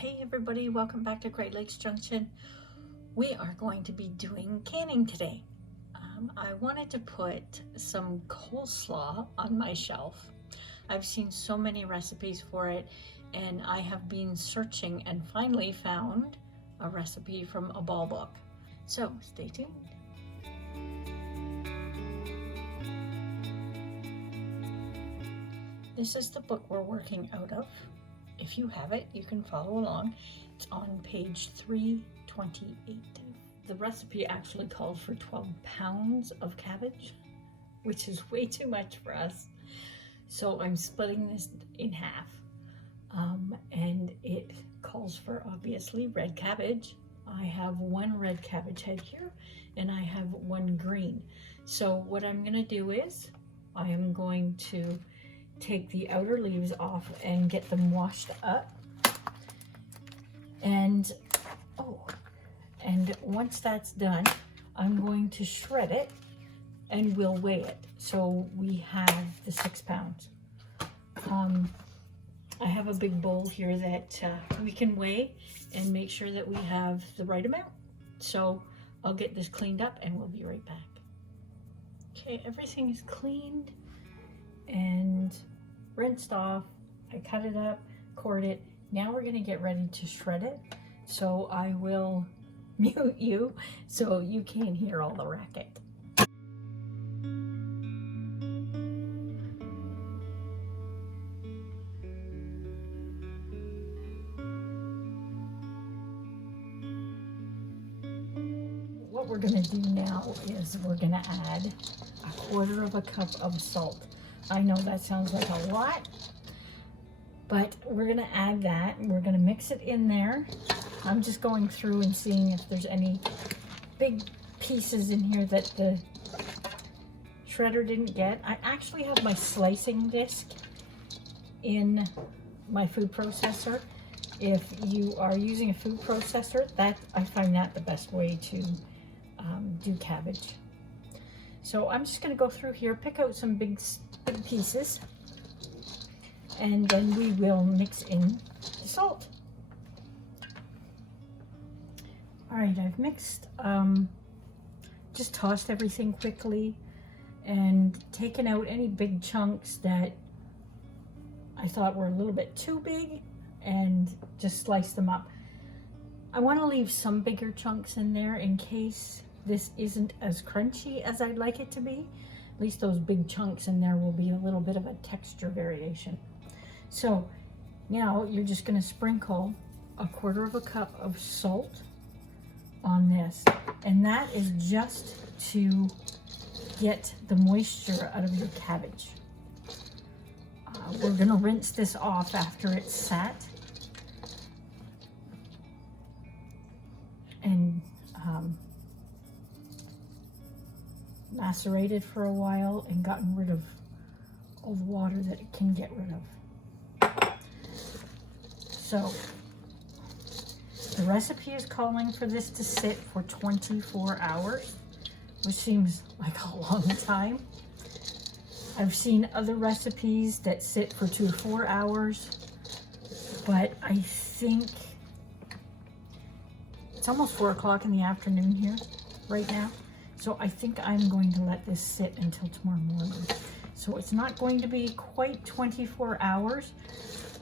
Hey everybody, welcome back to Great Lakes Junction. We are going to be doing canning today. I wanted to put some coleslaw on my shelf. I've seen so many recipes for it, and I have been searching and finally found a recipe from a ball book. So stay tuned. This is the book we're working out of. If you have it, you can follow along. It's on page 328. The recipe actually called for 12 pounds of cabbage, which is way too much for us. So I'm splitting this in half. And it calls for, obviously, red cabbage. I have one red cabbage head here, and I have one green. So what I'm gonna do is, I am going to take the outer leaves off and get them washed up. And once that's done, I'm going to shred it and we'll weigh it. So we have the 6 pounds. I have a big bowl here that we can weigh and make sure that we have the right amount. So I'll get this cleaned up and we'll be right back. Okay, everything is cleaned and rinsed off. I cut it up, cored it. Now we're gonna get ready to shred it. So I will mute you so you can't hear all the racket. What we're gonna do now is we're gonna add 1/4 cup of salt. I know that sounds like a lot, but we're gonna add that and we're gonna mix it in there. I'm just going through and seeing if there's any big pieces in here that the shredder didn't get. I actually have my slicing disc in my food processor. If you are using a food processor, I find that the best way to do cabbage. So I'm just going to go through here, pick out some big pieces, and then we will mix in the salt. All right, I've mixed, just tossed everything quickly and taken out any big chunks that I thought were a little bit too big and just sliced them up. I want to leave some bigger chunks in there in case this isn't as crunchy as I'd like it to be. At least those big chunks in there will be a little bit of a texture variation. So now you're just going to sprinkle 1/4 cup of salt on this, and that is just to get the moisture out of your cabbage. We're going to rinse this off after it's sat and macerated for a while and gotten rid of all the water that it can get rid of. So the recipe is calling for this to sit for 24 hours, which seems like a long time. I've seen other recipes that sit for 2 to 4 hours, but I think it's almost 4 o'clock in the afternoon here right now. So I think I'm going to let this sit until tomorrow morning. So it's not going to be quite 24 hours,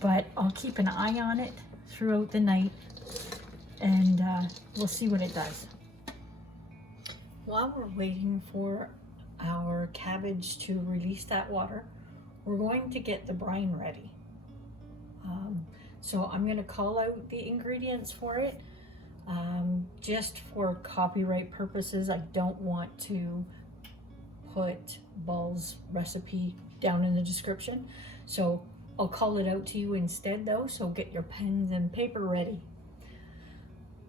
but I'll keep an eye on it throughout the night and we'll see what it does. While we're waiting for our cabbage to release that water, we're going to get the brine ready. So I'm going to call out the ingredients for it. Just for copyright purposes, I don't want to put Ball's recipe down in the description. So I'll call it out to you instead though, so get your pens and paper ready.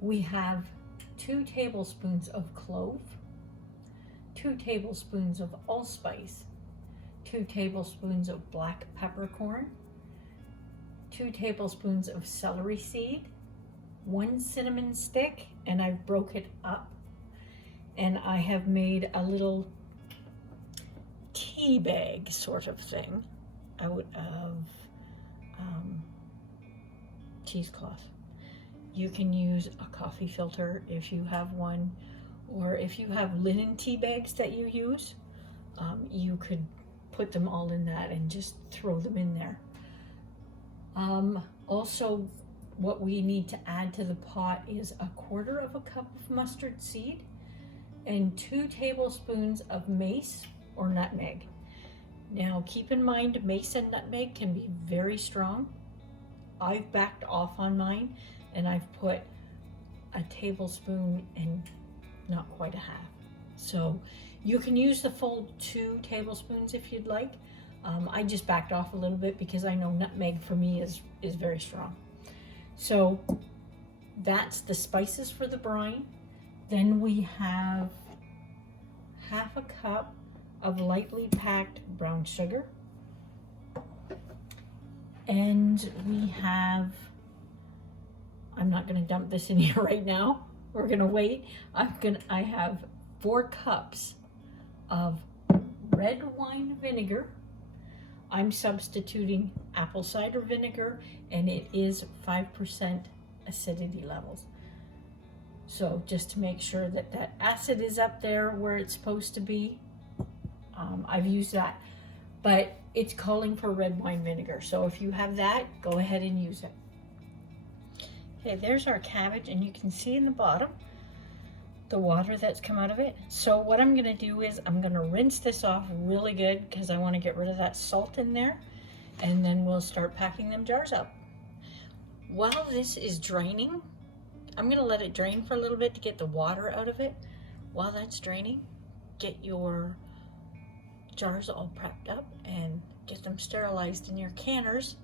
We have 2 tablespoons of clove, 2 tablespoons of allspice, 2 tablespoons of black peppercorn, 2 tablespoons of celery seed, 1 cinnamon stick, and I've broke it up, and I have made a little tea bag sort of thing out of cheesecloth. You can use a coffee filter if you have one, or if you have linen tea bags that you use, you could put them all in that and just throw them in there. Also, what we need to add to the pot is 1/4 cup of mustard seed and 2 tablespoons of mace or nutmeg. Now keep in mind, mace and nutmeg can be very strong. I've backed off on mine and I've put a tablespoon and not quite a half. So you can use the full 2 tablespoons if you'd like. I just backed off a little bit because I know nutmeg for me is very strong. So that's the spices for the brine. Then we have 1/2 cup of lightly packed brown sugar. And we have, I'm not gonna dump this in here right now. We're gonna wait. I have 4 cups of red wine vinegar. I'm substituting apple cider vinegar, and it is 5% acidity levels. So just to make sure that that acid is up there where it's supposed to be, I've used that, but it's calling for red wine vinegar. So if you have that, go ahead and use it. Okay, there's our cabbage, and you can see in the bottom the water that's come out of it. So what I'm gonna do is I'm gonna rinse this off really good because I want to get rid of that salt in there, and then we'll start packing them jars up. While this is draining, I'm gonna let it drain for a little bit to get the water out of it. While that's draining, get your jars all prepped up and get them sterilized in your canners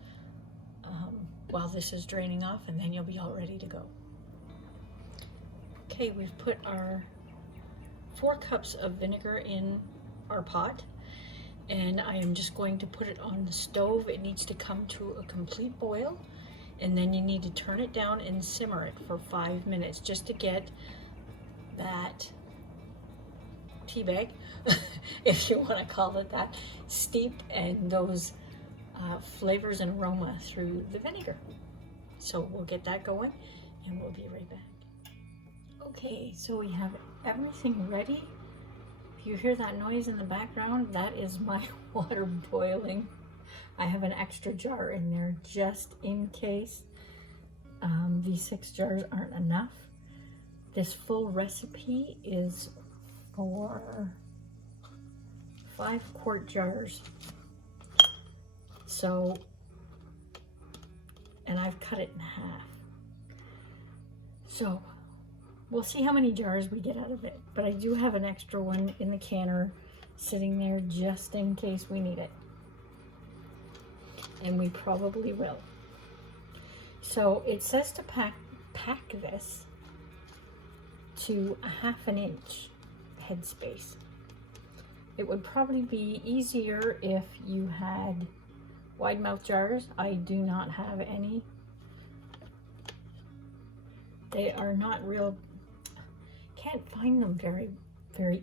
while this is draining off, and then you'll be all ready to go. Okay, we've put our 4 cups of vinegar in our pot, and I am just going to put it on the stove. It needs to come to a complete boil, and then you need to turn it down and simmer it for 5 minutes just to get that tea bag, if you want to call it that, steeped, and those flavors and aroma through the vinegar. So we'll get that going and we'll be right back. Okay, so we have everything ready. If you hear that noise in the background, that is my water boiling. I have an extra jar in there just in case these 6 jars aren't enough. This full recipe is for 5-quart jars. So, and I've cut it in half. So we'll see how many jars we get out of it, but I do have an extra one in the canner sitting there just in case we need it. And we probably will. So it says to pack this to a 1/2 inch headspace. It would probably be easier if you had wide mouth jars. I do not have any. They are not real, can't find them very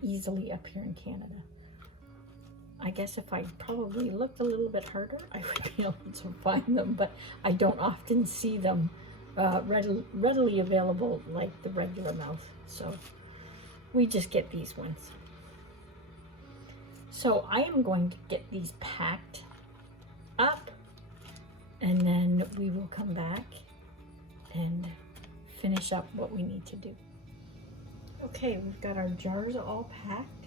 easily up here in Canada. I guess if I probably looked a little bit harder, I would be able to find them, but I don't often see them readily available like the regular mouth. So we just get these ones. So I am going to get these packed up, and then we will come back and finish up what we need to do. Okay, we've got our jars all packed.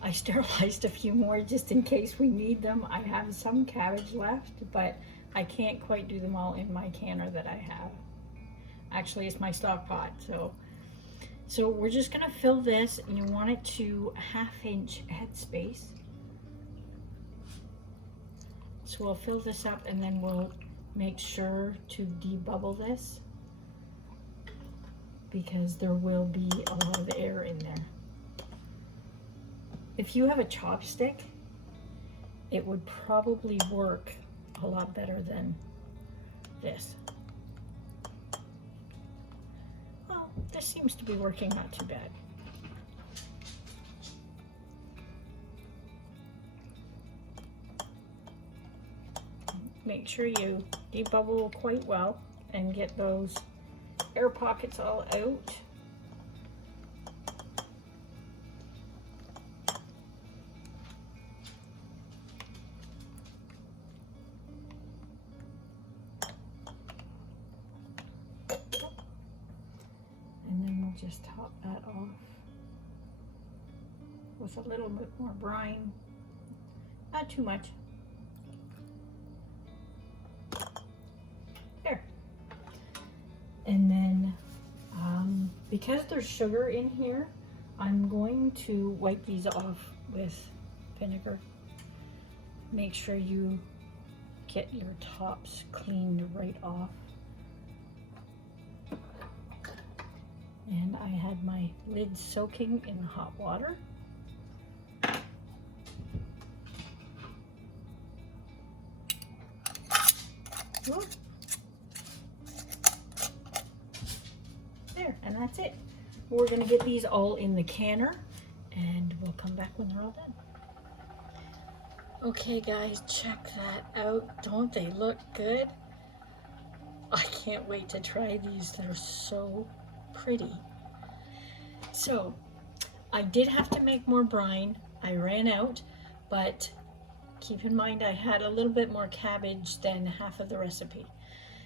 I sterilized a few more just in case we need them. I have some cabbage left, but I can't quite do them all in my canner that I have. Actually, it's my stock pot, so we're just gonna fill this, and you want it to a 1/2 inch headspace. So we'll fill this up, and then we'll make sure to debubble this because there will be a lot of air in there. If you have a chopstick, it would probably work a lot better than this. Well, this seems to be working not too bad. Make sure you debubble quite well, and get those air pockets all out. And then we'll just top that off with a little bit more brine. Not too much. There. And then, because there's sugar in here, I'm going to wipe these off with vinegar. Make sure you get your tops cleaned right off. And I had my lid soaking in hot water. There, and that's it. We're gonna get these all in the canner and we'll come back when they're all done. Okay guys, check that out. Don't they look good? I can't wait to try these. They're so pretty. So I did have to make more brine. I ran out, but keep in mind I had a little bit more cabbage than half of the recipe.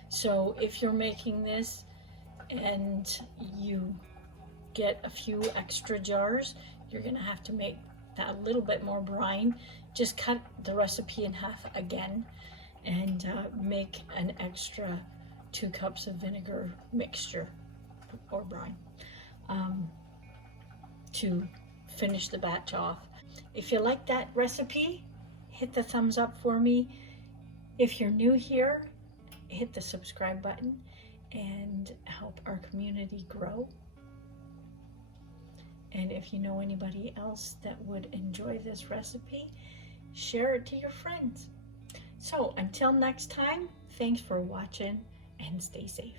So if you're making this and you get a few extra jars, you're gonna have to make that little bit more brine. Just cut the recipe in half again and make an extra 2 cups of vinegar mixture or brine to finish the batch off. If you like that recipe, hit the thumbs up for me. If you're new here, hit the subscribe button and help our community grow. And if you know anybody else that would enjoy this recipe, share it to your friends. So until next time, thanks for watching and stay safe.